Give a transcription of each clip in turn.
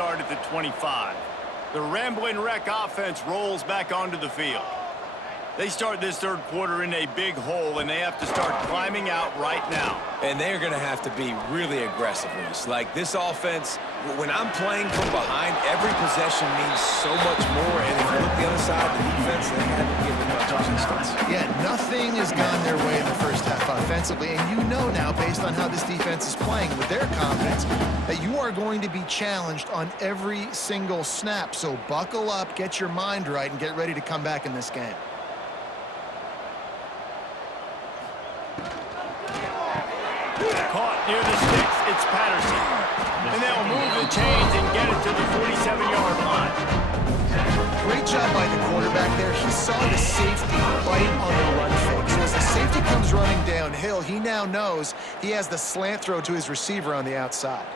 start at the 25. The Rambling Wreck offense rolls back onto the field. They start this third quarter in a big hole, and they have to start climbing out right now. And they're going to have to be really aggressive. Like this offense, when I'm playing from behind, every possession means so much more. And if you look the other side, the defense, they haven't given much resistance. Yeah, nothing has gone their way in the first half offensively. And you know now, based on how this defense is playing with their confidence, that you are going to be challenged on every single snap. So buckle up, get your mind right, and get ready to come back in this game. Caught near the sticks, it's Patterson. And they'll move the chains and get it to the 47-yard line. Great job by the quarterback there. He saw the safety right on the run fake. So as the safety comes running downhill, he now knows he has the slant throw to his receiver on the outside.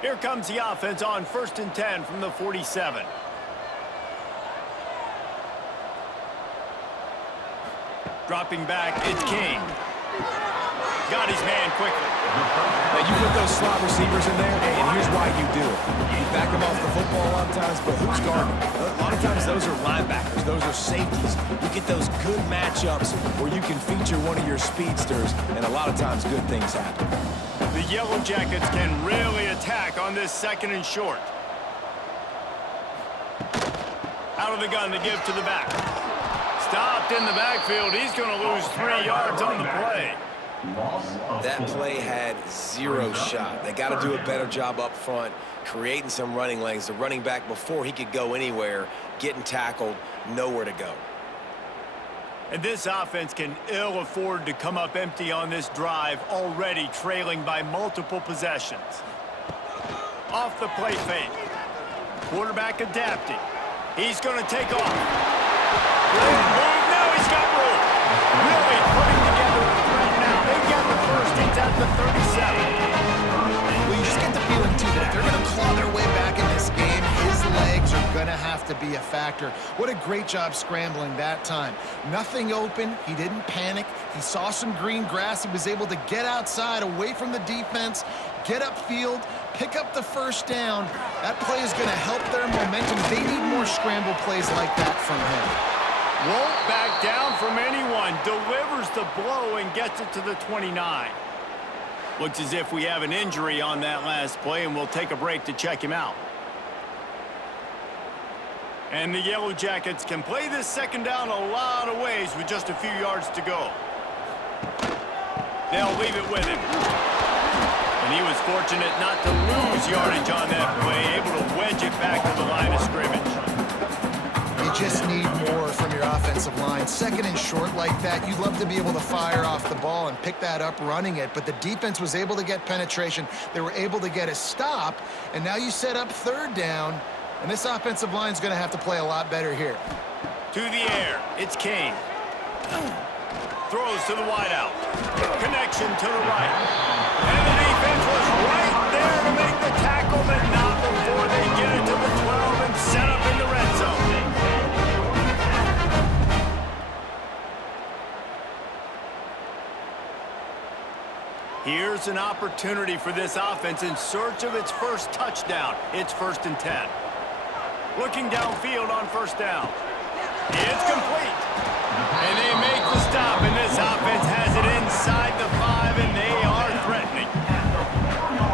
Here comes the offense on 1st and 10 from the 47. Dropping back, it's King. Got his man quickly. Now, you put those slot receivers in there, and here's why you do it. You back them off the football a lot of times, but who's guarding? A lot of times those are linebackers. Those are safeties. You get those good matchups where you can feature one of your speedsters, and a lot of times good things happen. The Yellow Jackets can really attack on this 2nd and short. Out of the gun to give to the back. Stopped in the backfield. He's going to lose 3 yards on the play. That play had 0 shot. They got to do a better job up front, creating some running lanes. The running back, before he could go anywhere, getting tackled, nowhere to go. And this offense can ill afford to come up empty on this drive, already trailing by multiple possessions. Off the play fake. Quarterback adapting. He's going to take off. Great move. Now he's got room. Really putting together a threat now. They get the first. It's at the 37. Well, you just get the feeling, too, that if they're going to claw their way back in this game, his legs are going to have to be a factor. What a great job scrambling that time. Nothing open. He didn't panic. He saw some green grass. He was able to get outside, away from the defense, get upfield, pick up the first down. That play is going to help their momentum. They need more scramble plays like that from him. Won't back down from anyone. Delivers the blow and gets it to the 29. Looks as if we have an injury on that last play, and we'll take a break to check him out. And the Yellow Jackets can play this 2nd down a lot of ways with just a few yards to go. They'll leave it with him. And he was fortunate not to lose yardage on that play, able to wedge it back to the line of scrimmage. You just need more from your offensive line. 2nd and short like that, you'd love to be able to fire off the ball and pick that up running it, but the defense was able to get penetration. They were able to get a stop, and now you set up 3rd down, and this offensive line is going to have to play a lot better here. To the air, it's King. Throws to the wideout. Connection to the right. And the defense was right there to make the tackle, but not before they get it to the 12 and set up in the red zone. Here's an opportunity for this offense in search of its first touchdown. It's 1st and 10. Looking downfield on 1st down. It's complete. And they make the stop, and this offense has it inside the 5, and they are threatening.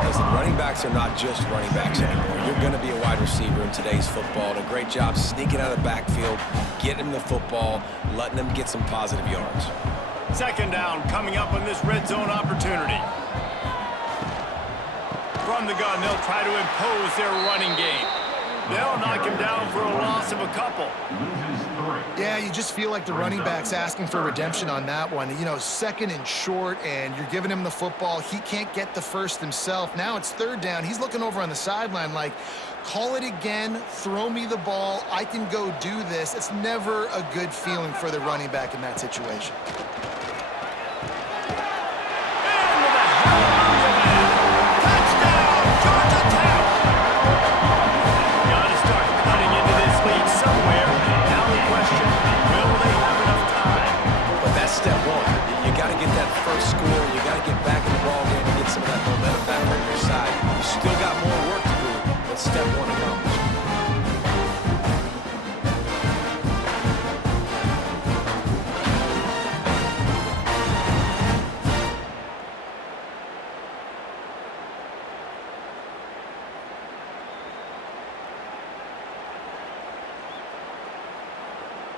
Listen, running backs are not just running backs anymore. You're going to be a wide receiver in today's football. And a great job sneaking out of the backfield, getting them the football, letting them get some positive yards. 2nd down coming up on this red zone opportunity. From the gun, they'll try to impose their running game. They'll knock him down for a loss of a couple. Yeah, you just feel like the running back's asking for redemption on that one. You know, 2nd and short, and you're giving him the football. He can't get the first himself. Now it's 3rd down. He's looking over on the sideline like, call it again, throw me the ball, I can go do this. It's never a good feeling for the running back in that situation. Step one, you got to get that first score. You got to get back in the ball game and get some of that momentum back on your side. You still got more work to do, but step step one accomplished.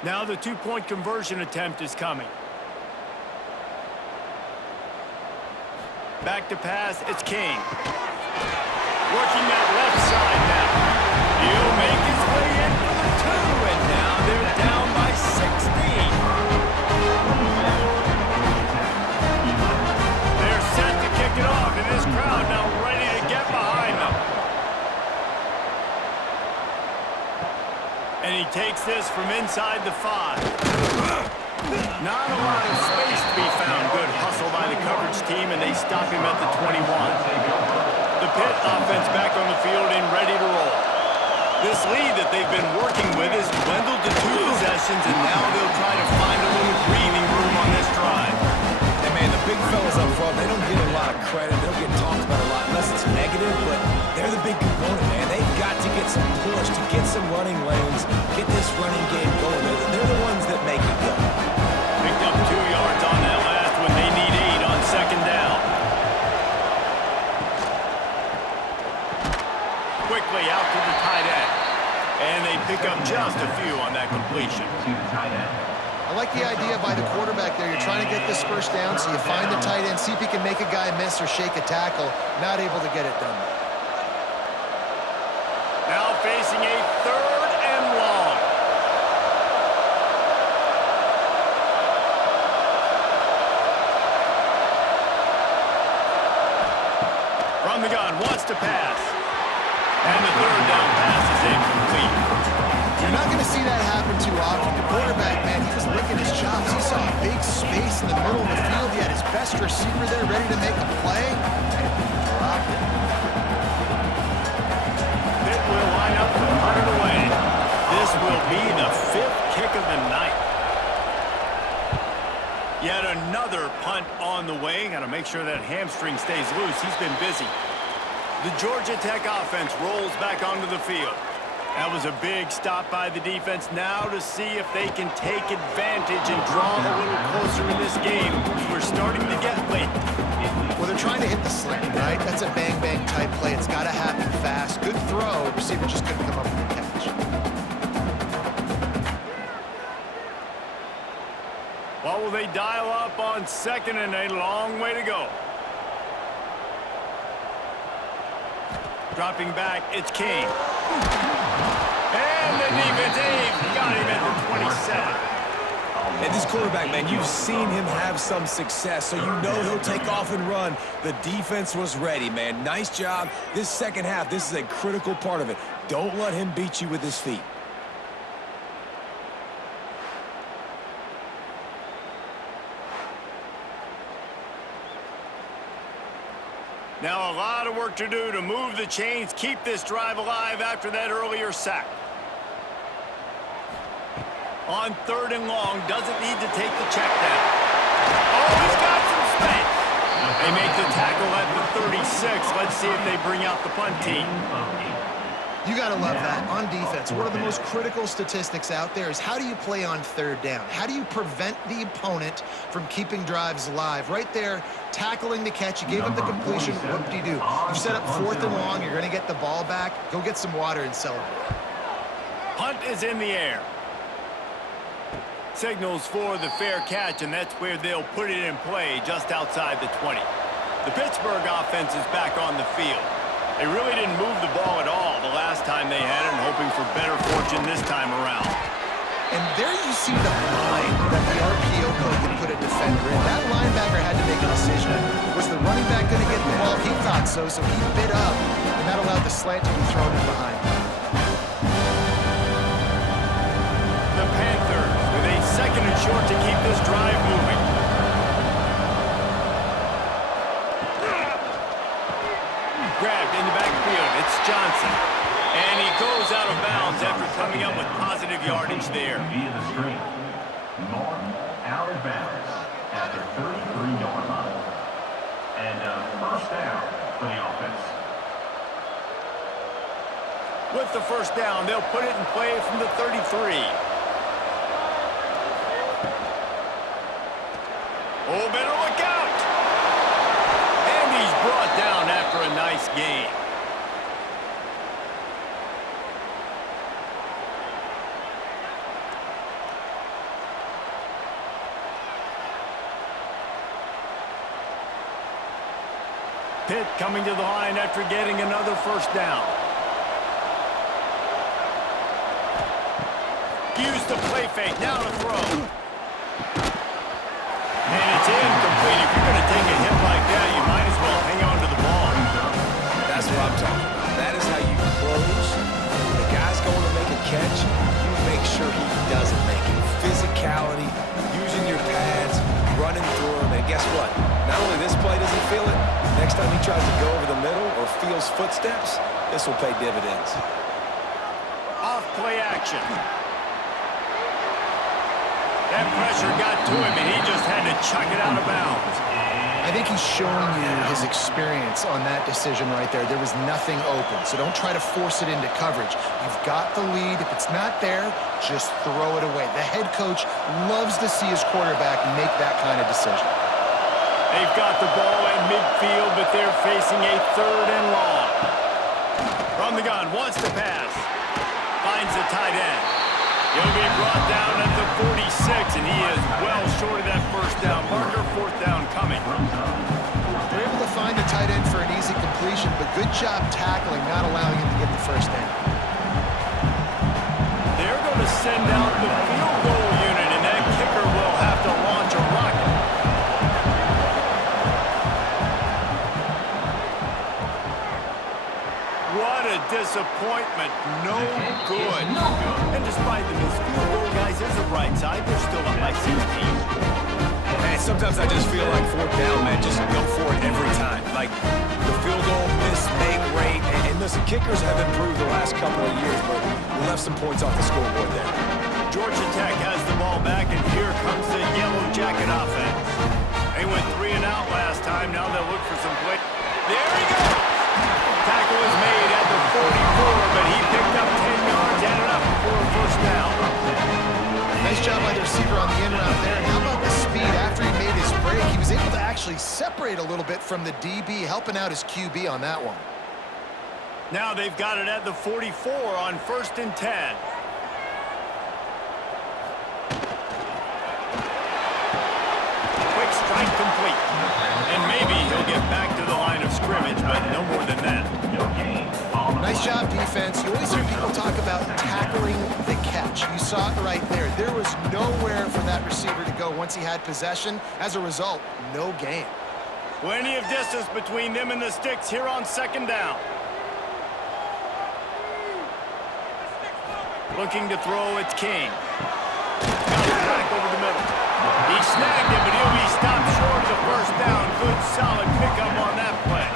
Now the two-point conversion attempt is coming. Back to pass, it's King. Working that left side now. He'll make his way in for the two, and now they're down by 16. They're set to kick it off, and this crowd now ready to get behind them. And he takes this from inside the 5. Not a lot of space to be found. Good hustle by the coverage team, and they stop him at the 21. The Pitt offense back on the field and ready to roll. This lead that they've been working with has dwindled to 2 possessions, and now they'll try to find a little breathing room on this drive. And man, the big fellas up front, they don't get a lot of credit. They don't get talked about a lot unless it's negative, but they're the big component, man. They've got to get some push, to get some running lanes, get this running game going. They're the ones that make it go. Picked up 2 yards on that last one. They need 8 on second down. Quickly out to the tight end. And they pick up just a few on that completion. I like the idea by the quarterback there. You're trying to get this first down, so you find the tight end, see if he can make a guy miss or shake a tackle. Not able to get it done. Now facing a 3rd and long. From the gun, wants to pass. And the 3rd down pass is incomplete. You're not going to see that happen too often. The quarterback, man, he was licking his chops. He saw a big space in the middle of the field. He had his best receiver there ready to make a play, and he dropped it. Pitt will line up to punt it away. This will be the 5th kick of the night. Yet another punt on the way. Got to make sure that hamstring stays loose. He's been busy. The Georgia Tech offense rolls back onto the field. That was a big stop by the defense. Now to see if they can take advantage and draw a little closer in this game. We're starting to get late. Well, they're trying to hit the slant, right? That's a bang-bang type play. It's got to happen fast. Good throw. Receiver just couldn't come up with the catch. Well, will they dial up on second and a long way to go? Dropping back, it's King. And the defense got him at the 27. And this quarterback, man, you've seen him have some success, so you know he'll take off and run. The defense was ready, man. Nice job. This second half, this is a critical part of it. Don't let him beat you with his feet. Now a lot of work to do to move the chains, keep this drive alive after that earlier sack. On 3rd and long, doesn't need to take the check down. Oh, he's got some space. They make the tackle at the 36. Let's see if they bring out the punt team. You got to love that. On defense, one of the most critical statistics out there is how do you play on 3rd down? How do you prevent the opponent from keeping drives alive? Right there, tackling the catch. You gave up the completion. Whoop-de-doo. You set up 4th and long. You're going to get the ball back. Go get some water and celebrate. Punt is in the air. Signals for the fair catch, and that's where they'll put it in play just outside the 20. The Pittsburgh offense is back on the field. They really didn't move the ball at all the last time they had it, and hoping for better fortune this time around. And there you see the mind that the RPO code can put a defender in. That linebacker had to make a decision. Was the running back going to get the ball? He thought so, so he bit up, and that allowed the slant to be thrown in behind. The Panthers with a 2nd and short to keep this drive moving. Grabbed in the backfield, it's Johnson. And he goes out of bounds after coming up with positive yardage there. Via the screen. Norton out of bounds at the 33-yard line. And first down for the offense. With the first down, they'll put it in play from the 33. Oh, better look out! And he's brought down after a nice gain. Pitt coming to the line after getting another first down. Use the play fake, now to throw. And it's incomplete. If you're going to take a hit like that, you might as well hang on to the ball. That's what I'm talking about. That is how you close. When the guy's going to make a catch, you make sure he doesn't make it. Physicality, using your pads, running through him, and guess what? Not only this play does he feel it, next time he tries to go over the middle or feels footsteps, this will pay dividends. Off play action. That pressure got to him, and he just had to chuck it out of bounds. I think he's showing you his experience on that decision right there. There was nothing open, so don't try to force it into coverage. You've got the lead. If it's not there, just throw it away. The head coach loves to see his quarterback make that kind of decision. They've got the ball at midfield, but they're facing a 3rd and long. From the gun, wants to pass. Finds the tight end. He'll be brought down at the 46, and he is well short of that first down marker. 4th down coming. They're able to find the tight end for an easy completion, but good job tackling, not allowing him to get the first down. They're going to send out the field goal unit, and that kicker will have to launch a rocket. What a disappointment. No good. And despite the missed field goal, guys, there's a bright side. They're still up by 16. Man, sometimes I just feel like 4th down, man, just go for it every time. Like the field goal miss, make rate. And listen, kickers have improved the last couple of years, but we left some points off the scoreboard there. Georgia Tech has the ball back, and here comes the Yellow Jacket offense. They went 3 and out last time. Now they'll look for some play. There he goes! Tackle was made at the 44, but he picked up 10 yards and enough for a first down. Nice job by the receiver on the in route there. And how about the speed after he made his break? He was able to actually separate a little bit from the DB, helping out his QB on that one. Now they've got it at the 44 on 1st and 10. Quick strike complete. And maybe he'll get back to the line of scrimmage, but no more than that. Nice job, defense. You always hear people talk about tackling the catch. You saw it right there. There was nowhere for that receiver to go once he had possession. As a result, no gain. Plenty of distance between them and the sticks here on 2nd down. Looking to throw, it's King. Got it back over the middle. He snagged it, but he'll be stopped short of the first down. Good, solid pickup on that play.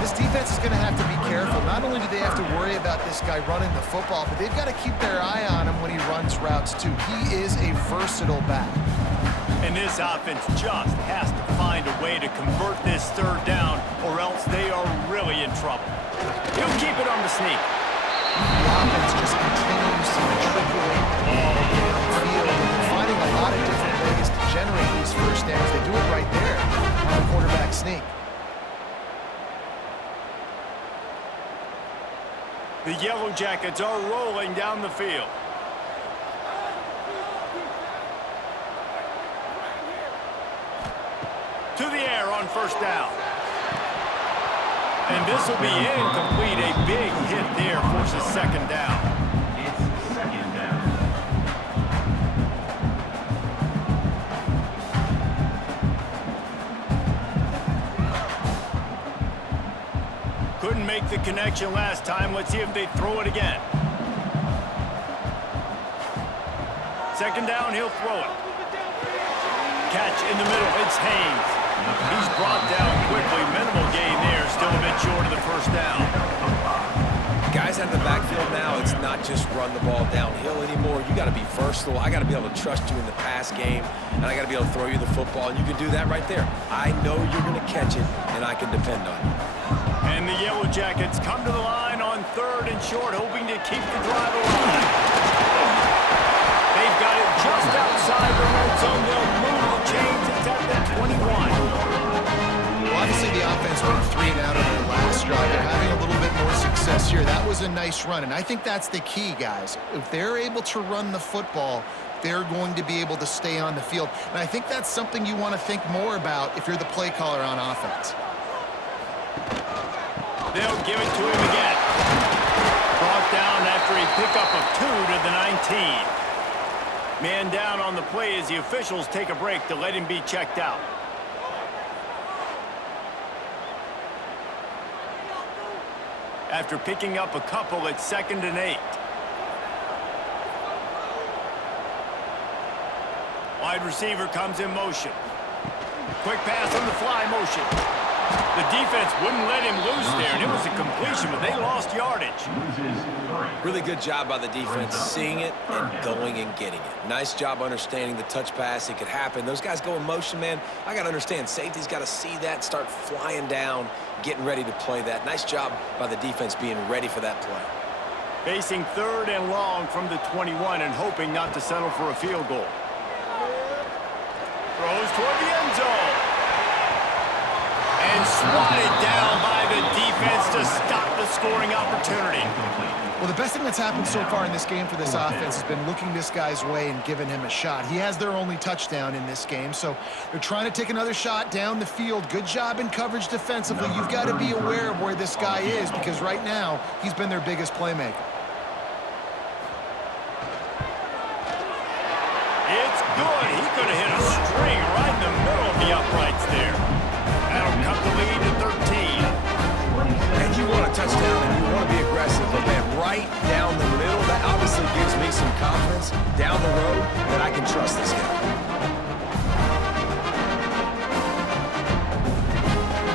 This defense is going to have to be careful. Not only do they have to worry about this guy running the football, but they've got to keep their eye on him when he runs routes, too. He is a versatile back. And this offense just has to find a way to convert this 3rd down, or else they are really in trouble. He'll keep it on the sneak. The offense just continues to matriculate the ball downfield. They're finding a lot of different ways to generate these first downs. They do it right there on the quarterback sneak. The Yellow Jackets are rolling down the field. To the air on 1st down. And this will be incomplete. A big hit there forces 2nd down. It's 2nd down. Couldn't make the connection last time. Let's see if they throw it again. 2nd down, he'll throw it. Catch in the middle, it's Haynes. He's brought down quickly. Minimal gain there, still a bit short of the first down. Guys out of the backfield now, it's not just run the ball downhill anymore. You got to be versatile. I got to be able to trust you in the pass game, and I got to be able to throw you the football, and you can do that right there. I know you're going to catch it, and I can depend on you. And the Yellow Jackets come to the line on third and short, hoping to keep the drive alive. They've got it just outside the red zone. They'll move the chains. It's at the 21. Well, obviously, the offense went 3 and out of their last drive. They're having a little bit more success here. That was a nice run, and I think that's the key, guys. If they're able to run the football, they're going to be able to stay on the field. And I think that's something you want to think more about if you're the play caller on offense. They'll give it to him again. Brought down after a pickup of 2 to the 19. Man down on the play as the officials take a break to let him be checked out. After picking up a couple, it's 2nd and 8. Wide receiver comes in motion. Quick pass on the fly motion. The defense wouldn't let him loose there, and it was a completion, but they lost yardage. Really good job by the defense, seeing it and going and getting it. Nice job understanding the touch pass. It could happen. Those guys go in motion, man. I got to understand, safety's got to see that, start flying down, getting ready to play that. Nice job by the defense being ready for that play. Facing 3rd and long from the 21 and hoping not to settle for a field goal. Throws toward the end zone. And swatted down by the defense to stop the scoring opportunity. Well, the best thing that's happened so far in this game for this offense has been looking this guy's way and giving him a shot. He has their only touchdown in this game, so they're trying to take another shot down the field. Good job in coverage defensively. You've got to be aware of where this guy is because right now he's been their biggest playmaker. It's good. He could have hit a string right in the middle of the uprights there. That'll cut the lead to 13. And you want a touchdown and you want to be aggressive, but man, right down the middle, that obviously gives me some confidence down the road that I can trust this guy.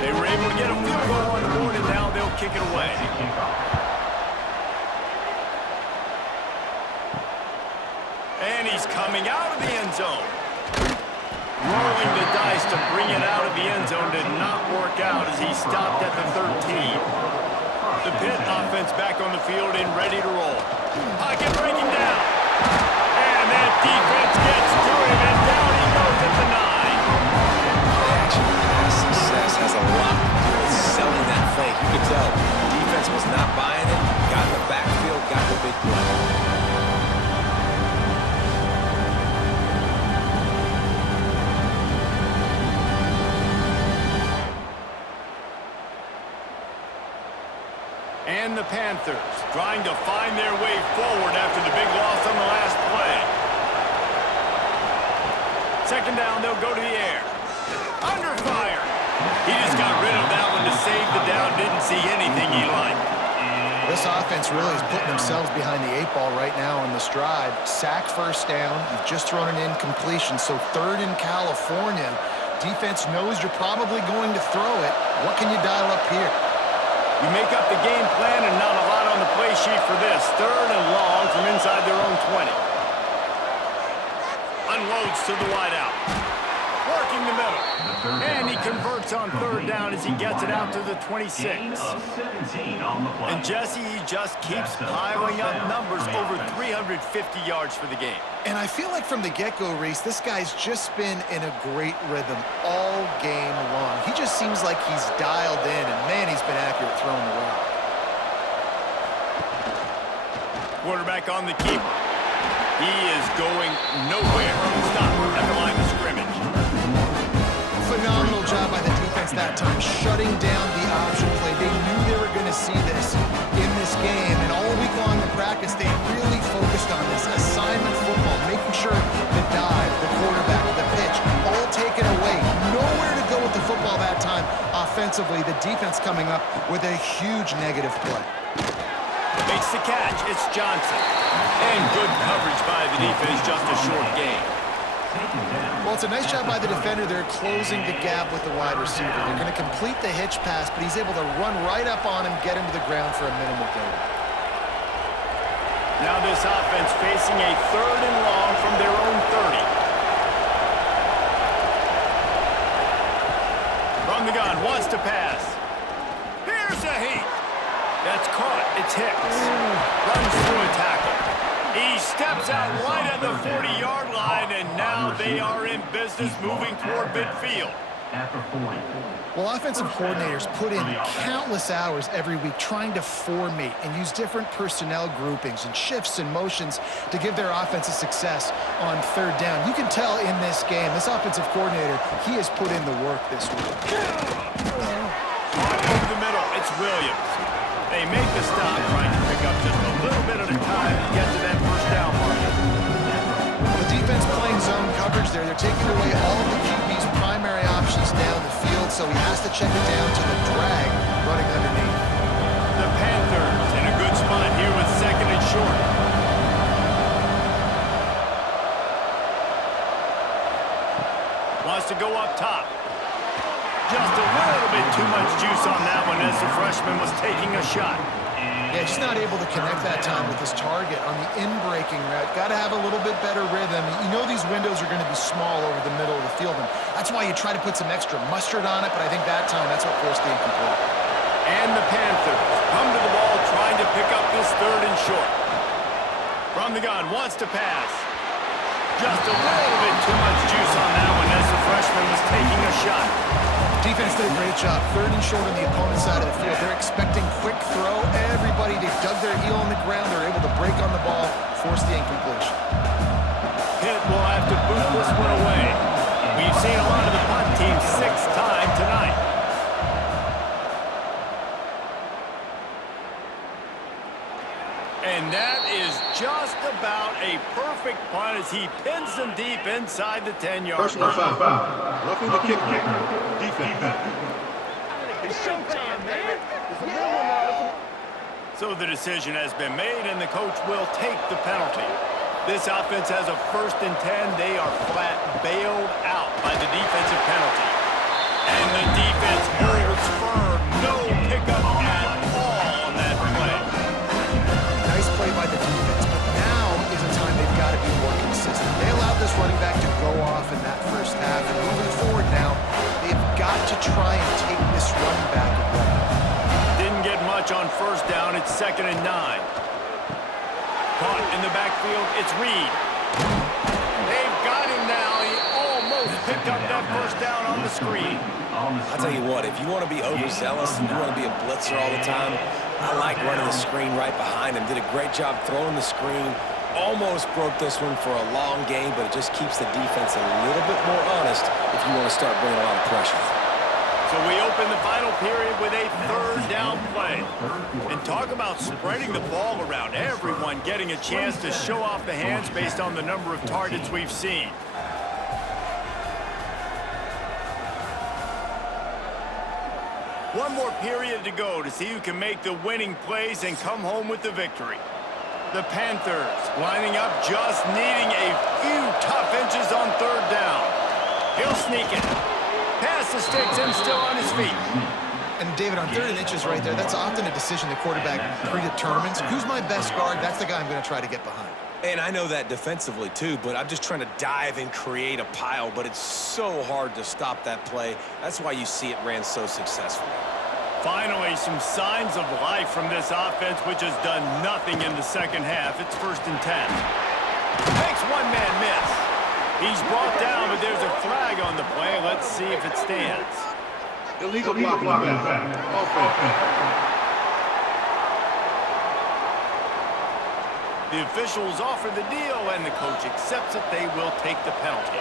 They were able to get a field goal on the board, and now they'll kick it away. And he's coming out of the end zone. Rolling the dice to bring it out of the end zone did not work out as he stopped at the 13. The Pitt offense back on the field and ready to roll. Pocket breaking down. And that defense gets to him, and down he goes at the 9. Action pass success has a lot to do with selling that fake. You could tell the defense was not buying it. Got in the backfield, got the big play. And the Panthers trying to find their way forward after the big loss on the last play. 2nd down, they'll go to the air. Under fire. He just got rid of that one to save the down. Didn't see anything he liked. This offense really is putting themselves behind the 8 ball right now on this drive. Sack 1st down. You've just thrown an incompletion, so 3rd in California. Defense knows you're probably going to throw it. What can you dial up here? You make up the game plan and not a lot on the play sheet for this. 3rd and long from inside their own 20. Unloads to the wideout. Working the middle. And he converts on 3rd down as he gets it out to the 26. And Jesse, he just keeps piling up numbers over 350 yards for the game. And I feel like from the get-go, Reese, this guy's just been in a great rhythm all game long. He just seems like he's dialed in, and man, he's been accurate throwing the rock. Quarterback on the keeper. He is going nowhere. Stop at the line of scrimmage. Phenomenal job by the defense that time, shutting down the option play. They knew they were going to see this in this game, and all week long in practice, they really focused on this assignment football, making sure the dive, the quarterback, the pitch, all taken away. Nowhere to go with the football that time. Offensively, the defense coming up with a huge negative play. Makes the catch. It's Johnson. And good coverage by the defense, just a short gain. Well, it's a nice job by the defender. They're closing the gap with the wide receiver. They're going to complete the hitch pass, but he's able to run right up on him, get him to the ground for a minimal gain. Now this offense facing a 3rd and long from their own 30. From the gun, wants to pass. Here's a heat. That's caught. It's Hicks. Runs through a tackle. He steps out right at the 40-yard line, and now they are in business moving toward midfield. After 40. Well, offensive coordinators put in countless hours every week trying to formate and use different personnel groupings and shifts and motions to give their offensive success on third down. You can tell in this game, this offensive coordinator, he has put in the work this week. Over the middle, it's Williams. They make the stop, trying to pick up just a little bit at a time to get to that first down marker. The defense playing zone coverage there. They're taking away all of the QB's primary options down the field, so he has to check it down to the drag running underneath. The Panthers in a good spot here with second and short. Wants to go up top. Just a little bit too much juice on that one as the freshman was taking a shot. Yeah, just not able to connect that time with his target on the in-breaking route. Got to have a little bit better rhythm. You know these windows are going to be small over the middle of the field, and that's why you try to put some extra mustard on it, but I think that time that's what forced the incomplete. And the Panthers come to the ball trying to pick up this third and short. From the gun, wants to pass. Just a little bit too much juice on that one as the freshman was taking a shot. Defense did a great job. Third and short on the opponent's side of the field. They're expecting quick throw. Everybody, they dug their heel on the ground. They're able to break on the ball, force the incompletion. Pitt will have to boot this one away. We've seen a lot of the punt team 6 times tonight. And that is just about a perfect punt as he pins them deep inside the 10-yard line. Personal foul. Roughing the kicker. Defense. It's showtime, man. So the decision has been made, and the coach will take the penalty. This offense has a 1st and 10. They are flat bailed out by the defensive penalty. And the defense holds firm. No pickup at all on that play. Nice play by the defense, but now is a time they've got to be more consistent. They allowed this running back to go off in that first half, and moving forward now, they've got to try and take this running back away. Didn't get much on first down. It's 2nd and 9. Caught in the backfield. It's Reed. They've got him now. He almost picked up that first down on the screen. I'll tell you what, if you want to be overzealous and you want to be a blitzer all the time, I like running the screen right behind him. Did a great job throwing the screen. Almost broke this one for a long game, but it just keeps the defense a little bit more honest if you want to start bringing a lot of pressure. So we open the final period with a 3rd down play. And talk about spreading the ball around. Everyone getting a chance to show off the hands based on the number of targets we've seen. One more period to go to see who can make the winning plays and come home with the victory. The Panthers lining up, just needing a few tough inches on 3rd down. He'll sneak it. Pass the sticks and still on his feet. And David, on 3rd and inches right there, that's often a decision the quarterback predetermines. Who's my best guard? That's the guy I'm going to try to get behind. And I know that defensively too, but I'm just trying to dive and create a pile, but it's so hard to stop that play. That's why you see it ran so successfully. Finally, some signs of life from this offense, which has done nothing in the second half. It's 1st and 10. Makes one-man miss. He's brought down, but there's a flag on the play. Let's see if it stands. Illegal blocking back. Offense. The officials offer the deal, and the coach accepts it. They will take the penalty.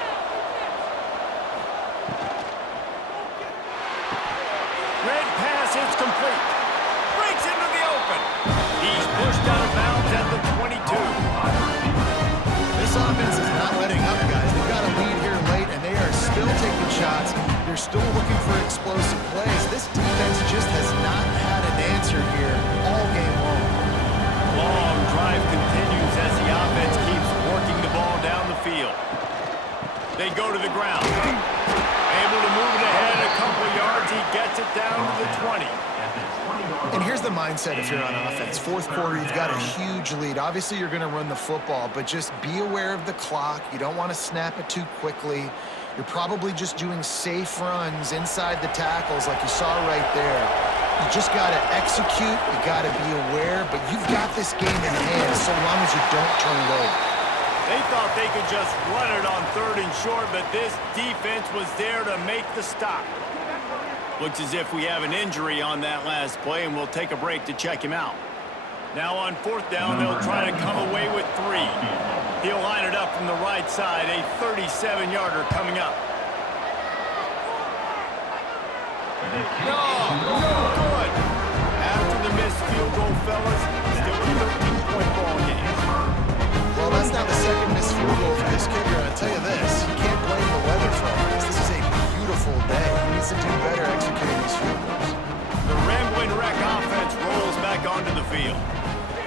Red pass is complete. Breaks into the open. He's pushed out of bounds at the 22. This offense is not letting up, guys. They've got a lead here late, and they are still taking shots. They're still looking for explosive plays. This defense just has not had an answer here all game long. Long drive continues as the offense keeps working the ball down the field. They go to the ground. Able to move it ahead a couple of yards. He gets it down to the 20. And here's the mindset if you're on offense. 4th quarter, you've got a huge lead. Obviously, you're going to run the football, but just be aware of the clock. You don't want to snap it too quickly. You're probably just doing safe runs inside the tackles like you saw right there. You just got to execute. You got to be aware. But you've got this game in hand so long as you don't turn it over. They thought they could just run it on 3rd and short, but this defense was there to make the stop. Looks as if we have an injury on that last play, and we'll take a break to check him out. Now on 4th down, they'll try to come away with 3. He'll line it up from the right side, a 37-yarder coming up. No good. After the missed field goal, fellas, still a 13-point ball game. Well, that's now the second missed field goal for this kicker, and I'll tell you this, you can't blame the weather for all this. This is a beautiful day. He needs to do better executing these field goals. The Rambling Wreck offense rolls back onto the field.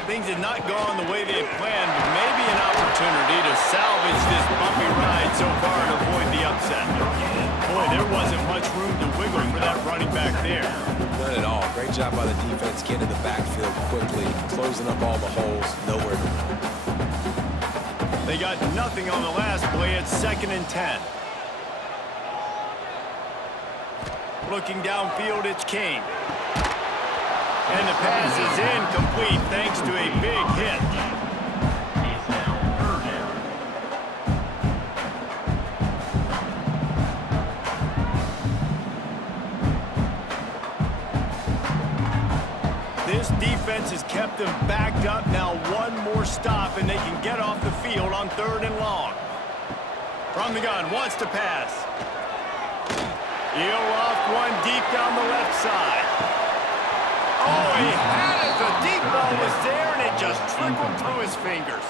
Things had not gone the way they had planned, but maybe an opportunity to salvage this bumpy ride so far and avoid the upset. Boy, there wasn't much room to wiggle for that running back there. None at all. Great job by the defense getting to the backfield quickly, closing up all the holes, nowhere to run. They got nothing on the last play. It's 2nd and 10. Looking downfield, it's King. And the pass is incomplete thanks to a big hit. It's now 3rd down. This defense has kept them backed up. Now one more stop, and they can get off the field on 3rd and long. From the gun, wants to pass. He'll off one deep down the left side. Oh, he had it. The deep ball was there, and it just trickled through his fingers.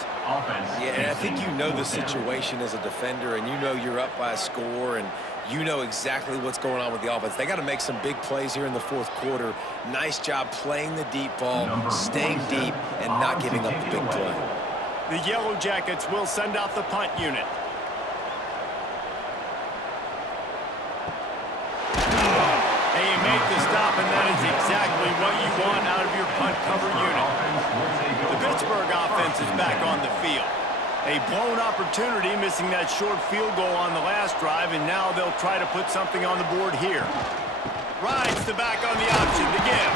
Yeah, and I think you know the situation as a defender, and you know you're up by a score, and you know exactly what's going on with the offense. They got to make some big plays here in the 4th quarter. Nice job playing the deep ball, staying deep, and not giving up the big play. The Yellow Jackets will send out the punt unit. And you make the stop, and that is exactly what you want out of your punt cover unit. The Pittsburgh offense is back on the field. A blown opportunity, missing that short field goal on the last drive, and now they'll try to put something on the board here. Rides the back on the option to give.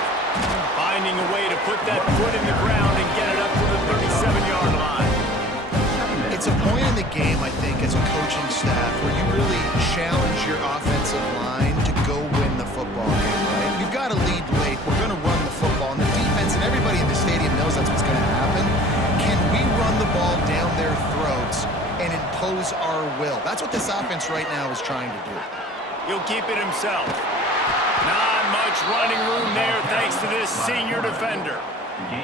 Finding a way to put that foot in the ground and get it up to the 37-yard line. It's a point in the game, I think, as a coaching staff where you really challenge your offensive line to go win the football game, right? You've got to lead late. We're going to run the football, and the defense and everybody in the stadium knows that's what's going to happen. Can we run the ball down their throats and impose our will? That's what this offense right now is trying to do. He'll keep it himself. Not much running room there thanks to this senior defender.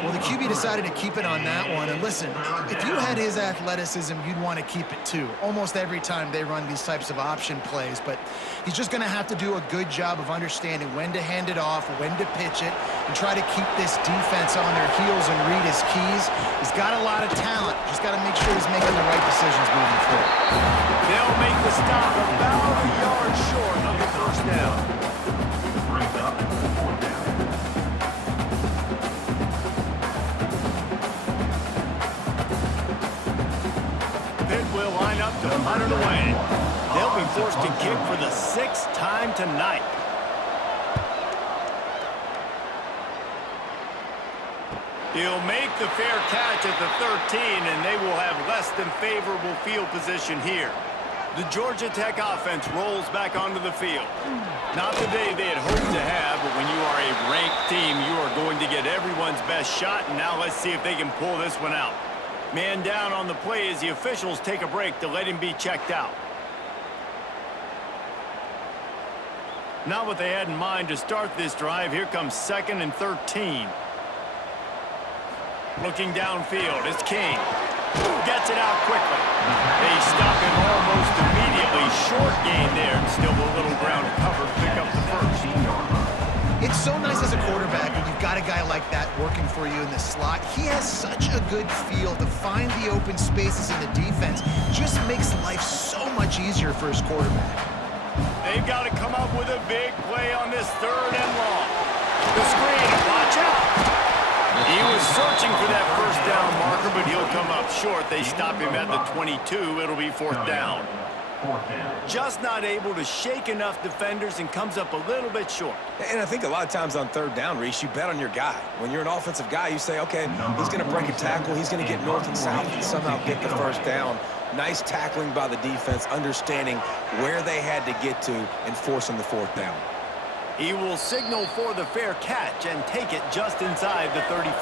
Well, the QB decided to keep it on that one. And listen, if you had his athleticism, you'd want to keep it too. Almost every time they run these types of option plays. But he's just going to have to do a good job of understanding when to hand it off, when to pitch it, and try to keep this defense on their heels and read his keys. He's got a lot of talent. Just got to make sure he's making the right decisions moving forward. They'll make the stop about a yard short of the 1st down. Brings up 4th down. Will line up to punt it away. They'll be forced to kick for the 6th time tonight. He'll make the fair catch at the 13, and they will have less than favorable field position here. The Georgia Tech offense rolls back onto the field. Not the day they had hoped to have, but when you are a ranked team, you are going to get everyone's best shot, and now let's see if they can pull this one out. Man down on the play as the officials take a break to let him be checked out. Not what they had in mind to start this drive. Here comes 2nd and 13. Looking downfield, it's King. Gets it out quickly. They stop him almost immediately. Short gain there, and still a little ground cover. Pick up the 1st. It's so nice as a quarterback when you've got a guy like that working for you in the slot. He has such a good feel to find the open spaces in the defense. Just makes life so much easier for his quarterback. They've got to come up with a big play on this 3rd and long. The screen, watch out. He was searching for that 1st down marker, but he'll come up short. They stop him at the 22. It'll be 4th down. 4th down. Just not able to shake enough defenders and comes up a little bit short. And I think a lot of times on 3rd down, Reese, you bet on your guy. When you're an offensive guy, you say, okay, he's going to break a tackle. He's going to get north and south and somehow get the 1st down. Nice tackling by the defense, understanding where they had to get to and forcing the 4th down. He will signal for the fair catch and take it just inside the 35.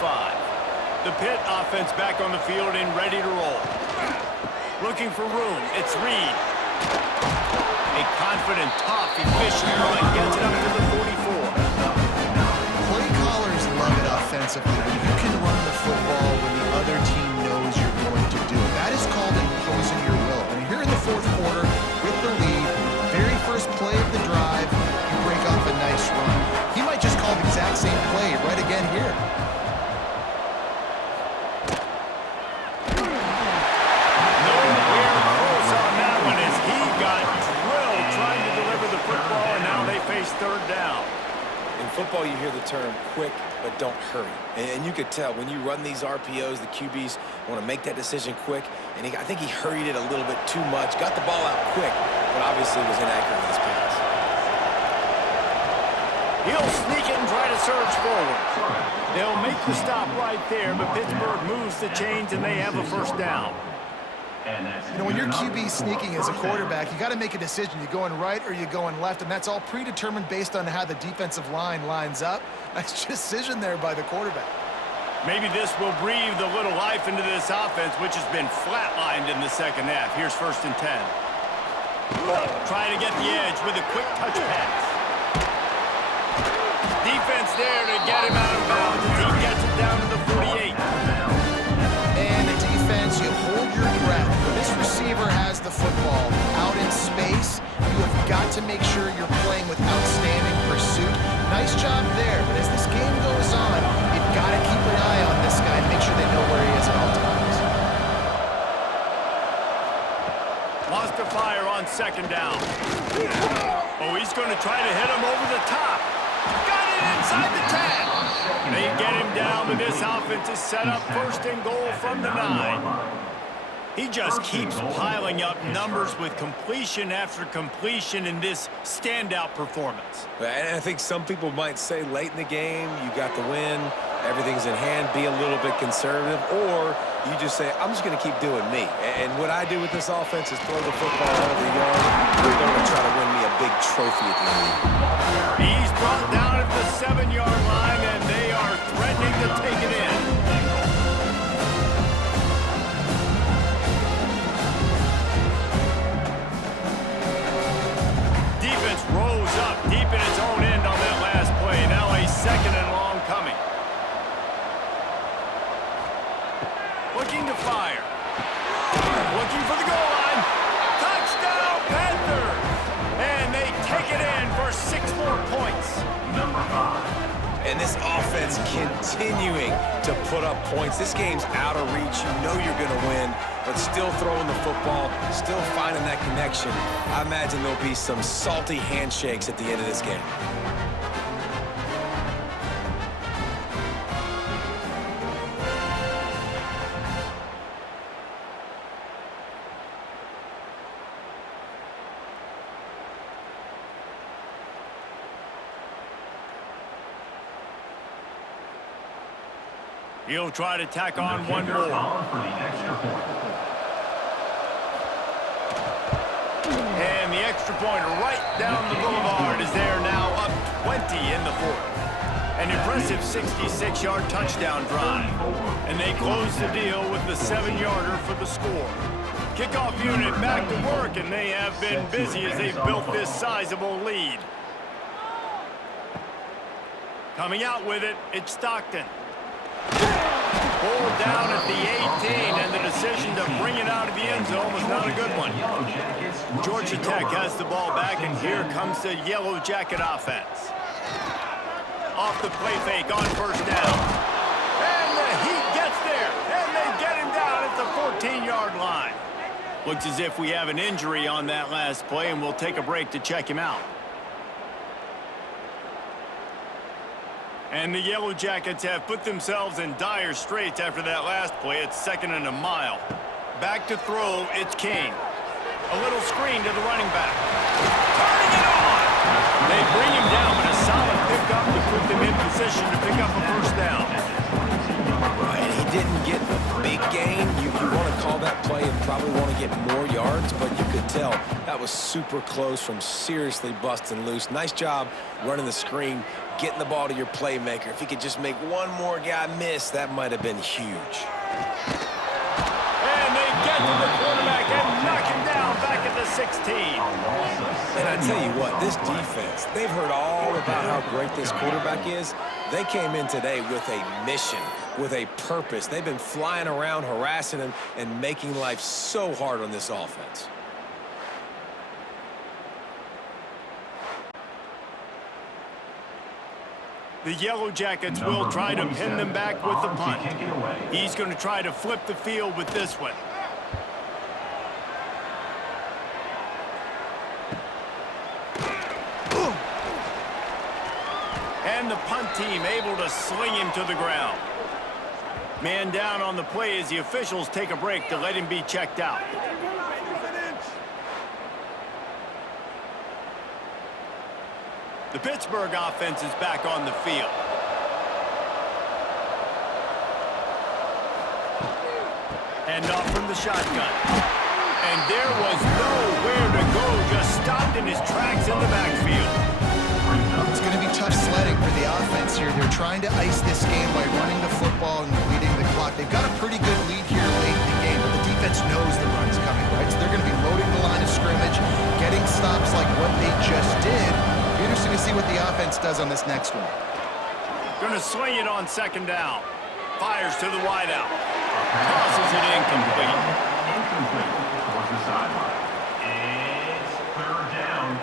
The Pitt offense back on the field and ready to roll. Looking for room, it's Reed. A confident, tough, efficient run gets it up to the 44. Play callers love it offensively when you can run the football when the other team knows you're going to do it. That is called imposing your will. And here in the 4th quarter, with the lead, very first play of the drive, you break off a nice run. He might just call the exact same play right again here. Nowhere close on that one as he got drilled trying to deliver the football, and now they face 3rd down. In football, you hear the term quick, but don't hurry. And you could tell when you run these RPOs, the QBs want to make that decision quick. And I think he hurried it a little bit too much, got the ball out quick, but obviously was inaccurate in his pass. He'll sneak it and try to surge forward. They'll make the stop right there, but Pittsburgh moves the chains and they have a 1st down. You know, when you're QB sneaking as a quarterback, you got to make a decision. You going right or you going left, and that's all predetermined based on how the defensive line lines up. Nice decision there by the quarterback. Maybe this will breathe a little life into this offense, which has been flatlined in the 2nd half. Here's 1st and 10. Trying to get the edge with a quick touch pass. Defense there to get him out of bounds as he gets it down to the 48. And the defense, you hold your breath. When this receiver has the football out in space, you have got to make sure you're playing with outstanding pursuit. Nice job there, but as this game goes on, you've got to keep an eye on this guy and make sure they know where he is at all times. Lost a fire on 2nd down. Oh, he's going to try to hit him over the top. Got it inside the 10. They get him down, but this offense is set up 1st and goal from the 9. He just keeps piling up numbers with completion after completion in this standout performance. And I think some people might say late in the game, you got the win, everything's in hand, be a little bit conservative, or you just say, I'm just going to keep doing me. And what I do with this offense is throw the football over the yard. We're going to try to win me a big trophy at the end of the year. He's brought down at the 7-yard line, and they are threatening to take it in. Defense rose up deep in its own end on that last play. Now a 2nd and long coming. Looking to fire. Looking for the goal line. Touchdown, Panthers! And they take it in for 6 more points. Number 5. And this offense continuing to put up points. This game's out of reach. You know you're going to win, but still throwing the football, still finding that connection. I imagine there'll be some salty handshakes at the end of this game. He'll try to tack on one more. For the extra point. And the extra point right down the boulevard is there now, up 20 in the 4th. An impressive 66-yard touchdown drive. And they close the deal with the 7-yarder for the score. Kickoff unit back to work, and they have been busy as they've built this sizable lead. Coming out with it, it's Stockton. Pulled down at the 18, and the decision to bring it out of the end zone was not a good one. Georgia Tech has the ball back, and here comes the Yellow Jacket offense. Off the play fake on 1st down. And the Heat gets there, and they get him down at the 14-yard line. Looks as if we have an injury on that last play, and we'll take a break to check him out. And the Yellow Jackets have put themselves in dire straits after that last play. It's 2nd and a mile. Back to throw, it's King. A little screen to the running back. Turning it on! They bring him down, but a solid pickup to put them in position to pick up a first down. Right, he didn't get a big gain. You want to call that play and probably want to get more yards, but you could tell that was super close from seriously busting loose. Nice job running the screen, getting the ball to your playmaker. If he could just make one more guy miss, that might have been huge. And they get to the quarterback and knock him down back at the 16. And I tell you what, this defense, they've heard all about how great this quarterback is. They came in today with a mission, with a purpose. They've been flying around, harassing him, and making life so hard on this offense. The Yellow Jackets will try to pin them back with the punt. He's going to try to flip the field with this one. And the punt team able to sling him to the ground. Man down on the play as the officials take a break to let him be checked out. The Pittsburgh offense is back on the field. Hand off from the shotgun. And there was nowhere to go, just stopped in his tracks in the backfield. It's going to be tough sledding for the offense here. They're trying to ice this game by running the football and bleeding the clock. They've got a pretty good lead here late in the game, but the defense knows the run's coming, right? So they're going to be loading the line of scrimmage, getting stops like what they just did. Be interesting to see what the offense does on this next one. Going to swing it on second down. Fires to the wideout. Tosses it incomplete. Incomplete towards the sideline. It's third down.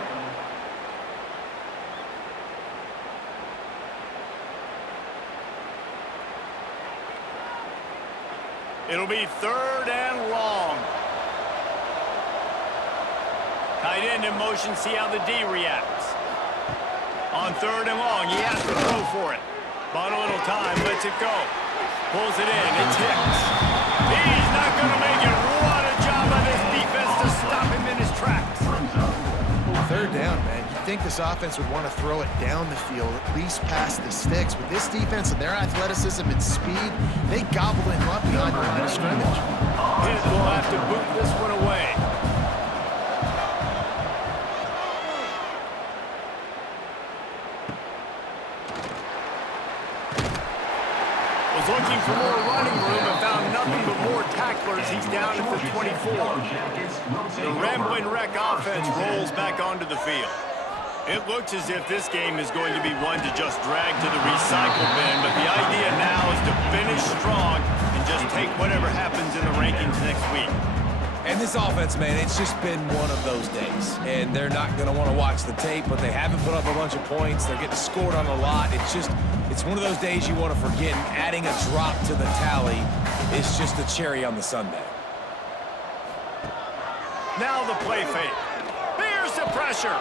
It'll be third and long. Tight end in motion, see how the D reacts. On third and long, he has to throw for it. Bought a little time, lets it go. Pulls it in, it's Hicks. He's not going to make it. What a job by this defense to stop him in his tracks. Third down, man. You'd think this offense would want to throw it down the field, at least past the sticks. With this defense and their athleticism and speed, they gobble him up behind the line of scrimmage. Pitt will have to boot this one away. Was looking for more running room and found nothing but more tacklers. He's down at the 24. The rambling wreck offense rolls back onto the field. It looks as if this game is going to be one to just drag to the recycle bin, but the idea now is to finish strong and just take whatever happens in the rankings next week. And this offense, man, it's just been one of those days. And they're not going to want to watch the tape, but they haven't put up a bunch of points. They're getting scored on a lot. It's one of those days you want to forget, and adding a drop to the tally is just a cherry on the sundae. Now the play fake. Here's the pressure.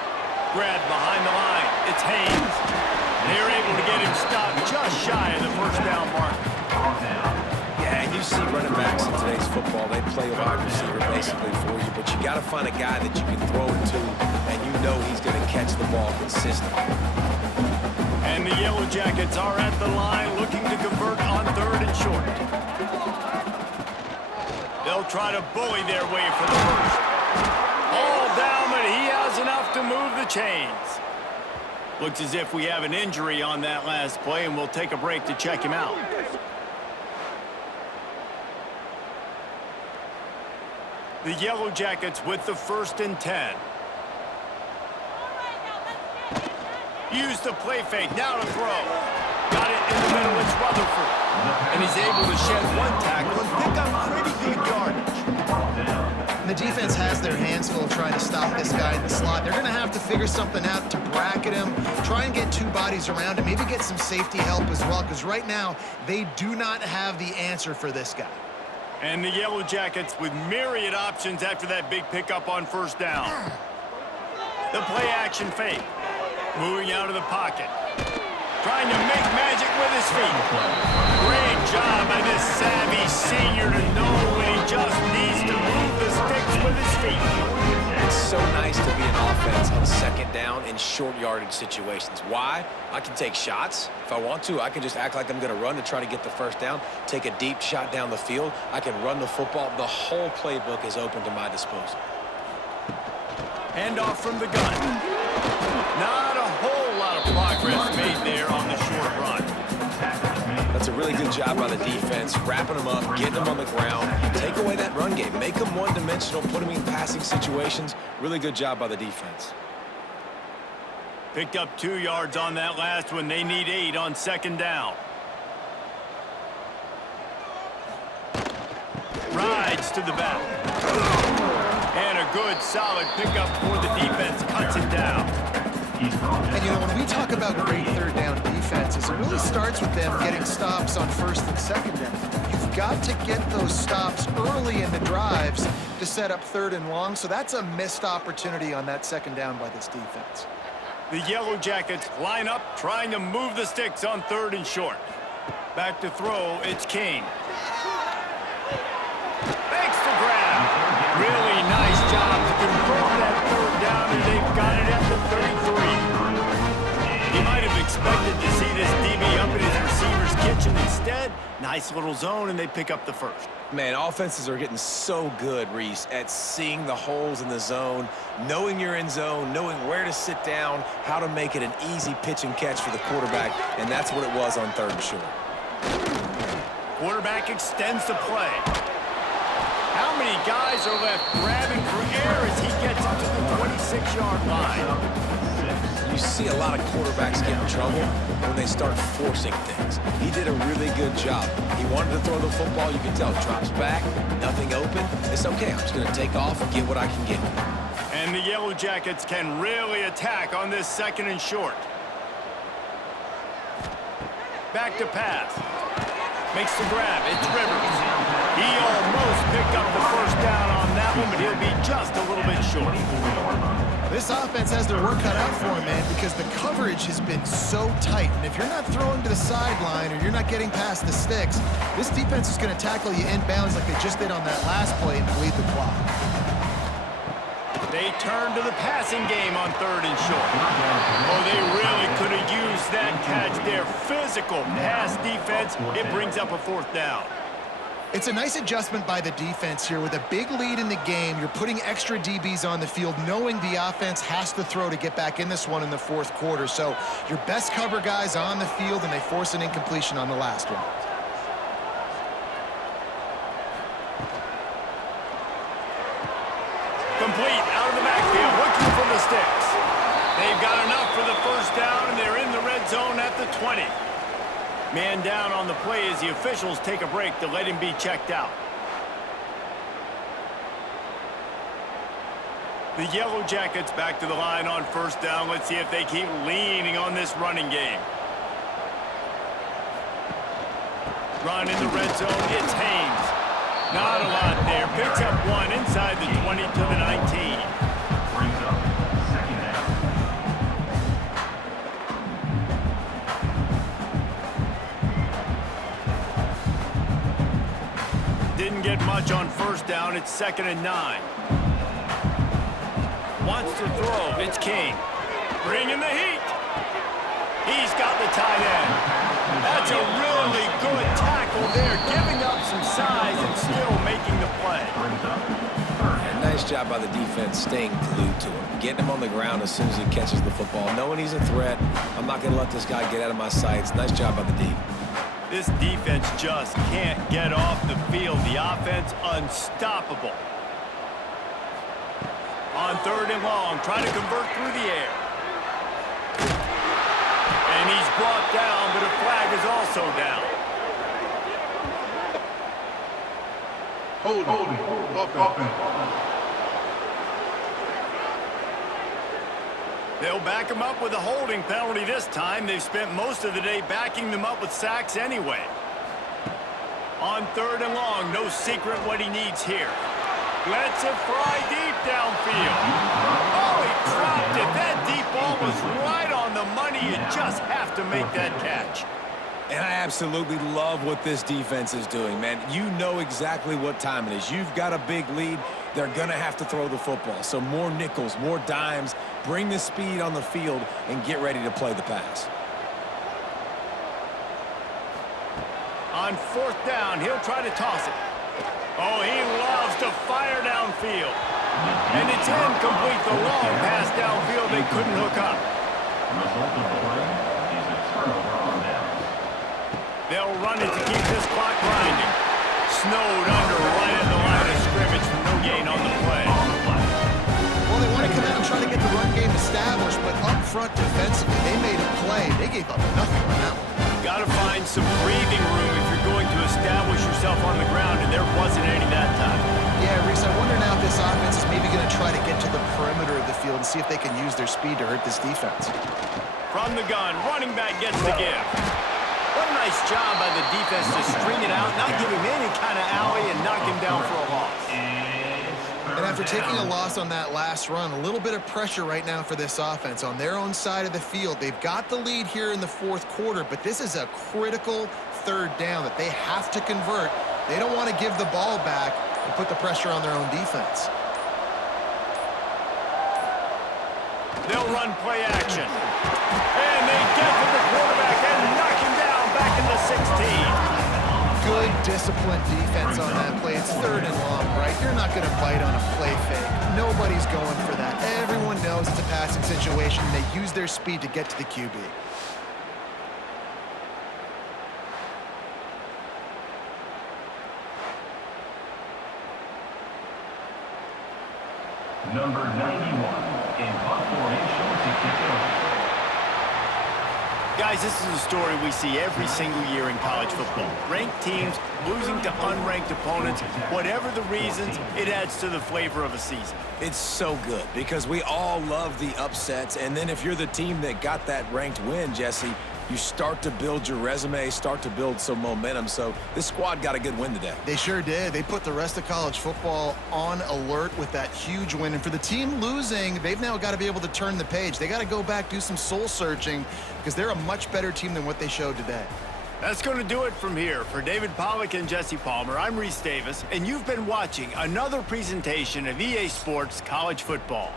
Grabbed behind the line. It's Haynes. They're able to get him stopped just shy of the first down mark. Yeah, and you see running backs in today's football, they play wide receiver basically for you, but you got to find a guy that you can throw it to, and you know he's going to catch the ball consistently. And the Yellow Jackets are at the line looking to convert on third and short. They'll try to bully their way for the first. All down, but he has enough to move the chains. Looks as if we have an injury on that last play, and we'll take a break to check him out. The Yellow Jackets with the 1st and 10. Use the play fake, now to throw. Got it in the middle, it's Rutherford. And he's able to shed one tackle and pick up pretty good yardage. And the defense has their hands full trying to stop this guy in the slot. They're going to have to figure something out to bracket him, try and get two bodies around him, maybe get some safety help as well, because right now they do not have the answer for this guy. And the Yellow Jackets with myriad options after that big pickup on first down. The play action fake. Moving out of the pocket. Trying to make magic with his feet. Great job by this savvy senior to know when he just needs to move the sticks with his feet. so nice to be an offense on second down in short yardage situations. Why? I can take shots. If I want to, I can just act like I'm going to run to try to get the first down, take a deep shot down the field. I can run the football. The whole playbook is open to my disposal. Handoff from the gun. Not a whole lot of progress made there on the short run. That's a really good job by the defense, wrapping them up, getting them on the ground. Take away that run game. Make them one-dimensional, put them in passing situations. Really good job by the defense. Picked up 2 yards on that last one. They need 8 on second down. Rides to the back. And a good, solid pickup for the defense. Cuts it down. And, you know, when we talk about great third down defenses, it really starts with them getting stops on first and second down. You've got to get those stops early in the drives to set up third and long, so that's a missed opportunity on that second down by this defense. The Yellow Jackets line up, trying to move the sticks on third and short. Back to throw, it's King. Makes the grab. Really nice job to convert that third down, and they've got it at the 33. You might have expected to see this DB up in his receiver's kitchen. Instead, nice little zone, and they pick up the first. Man, offenses are getting so good, Reese, at seeing the holes in the zone, knowing you're in zone, knowing where to sit down, how to make it an easy pitch and catch for the quarterback, and that's what it was on third and short. Quarterback extends the play. How many guys are left grabbing for air as he gets up to the 26-yard line? You see a lot of quarterbacks get in trouble when they start forcing things. He did a really good job. He wanted to throw the football. You can tell. Drops back, nothing open. It's okay. I'm just going to take off and get what I can get. And the Yellow Jackets can really attack on this second and short. Back to pass. Makes the grab. It's Rivers. He almost picked up the first down on that one, but he'll be just a little bit short. This offense has their work cut out for them, man, because the coverage has been so tight. And if you're not throwing to the sideline or you're not getting past the sticks, this defense is going to tackle you inbounds like they just did on that last play and bleed the clock. They turn to the passing game on third and short. Oh, they really could have used that catch there. Physical pass defense. It brings up a fourth down. It's a nice adjustment by the defense here. With a big lead in the game, you're putting extra DBs on the field, knowing the offense has to throw to get back in this one in the fourth quarter. So your best cover guys on the field, and they force an incompletion on the last one. Complete out of the backfield, looking for the sticks. They've got enough for the first down, and they're in the red zone at the 20. Man down on the play as the officials take a break to let him be checked out. The Yellow Jackets back to the line on first down. Let's see if they keep leaning on this running game. Run in the red zone, it's Haynes. Not a lot there. Picks up one inside the 20 to the 19. Brings up second down. Didn't get much on first down. It's 2nd and 9. Wants to throw. It's King. Bringing the heat. He's got the tight end. That's a really good tackle there, giving up some size and still making the play. And nice job by the defense staying glued to him, getting him on the ground as soon as he catches the football, knowing he's a threat. I'm not going to let this guy get out of my sights. Nice job by the D. This defense just can't get off the field. The offense unstoppable. On 3rd and long, trying to convert through the air. And he's brought down, but a flag is also down. Holding. Offense. They'll back him up with a holding penalty this time. They've spent most of the day backing them up with sacks anyway. On 3rd and long, no secret what he needs here. Lets it fly deep downfield. Oh, he dropped it. That deep ball was right on the money. You just have to make that catch. And I absolutely love what this defense is doing, man. You know exactly what time it is. You've got a big lead. They're going to have to throw the football. So more nickels, more dimes, bring the speed on the field, and get ready to play the pass. On 4th down, he'll try to toss it. Oh, he loves to fire downfield. And it's incomplete. The long pass downfield they couldn't hook up. Result of the play is a turnover on downs. They'll run it to keep this clock grinding. Snowed under right at the line of scrimmage for no gain on the play. Well, they want to come out and try to get the run game established, but up front defensively, they made a play. They gave up nothing on that one. Got to find some breathing room if you're going to establish yourself on the ground, and there wasn't any that time. Yeah, Reese, I wonder now if this offense is maybe going to try to get to the perimeter of the field and see if they can use their speed to hurt this defense. From the gun, running back gets the give. What a nice job by the defense to string it out, not give him any kind of alley, and knock him down for a loss. And after taking a loss on that last run, a little bit of pressure right now for this offense on their own side of the field. They've got the lead here in the 4th quarter, but this is a critical 3rd down that they have to convert. They don't want to give the ball back and put the pressure on their own defense. They'll run play action. And they get to the quarterback and knock him down back in the 16. Good, disciplined defense on that play. It's 3rd and long, right? You're not going to bite on a play fake. Nobody's going for that. Everyone knows it's a passing situation. They use their speed to get to the QB. Number 91 in punt formation to kick it off. Guys, this is a story we see every single year in college football. Ranked teams losing to unranked opponents. Whatever the reasons, it adds to the flavor of a season. It's so good because we all love the upsets. And then if you're the team that got that ranked win, Jesse, you start to build your resume, start to build some momentum. So this squad got a good win today. They sure did. They put the rest of college football on alert with that huge win. And for the team losing, they've now got to be able to turn the page. They got to go back, do some soul searching, because they're a much better team than what they showed today. That's going to do it from here. For David Pollack and Jesse Palmer, I'm Reese Davis, and you've been watching another presentation of EA Sports College Football.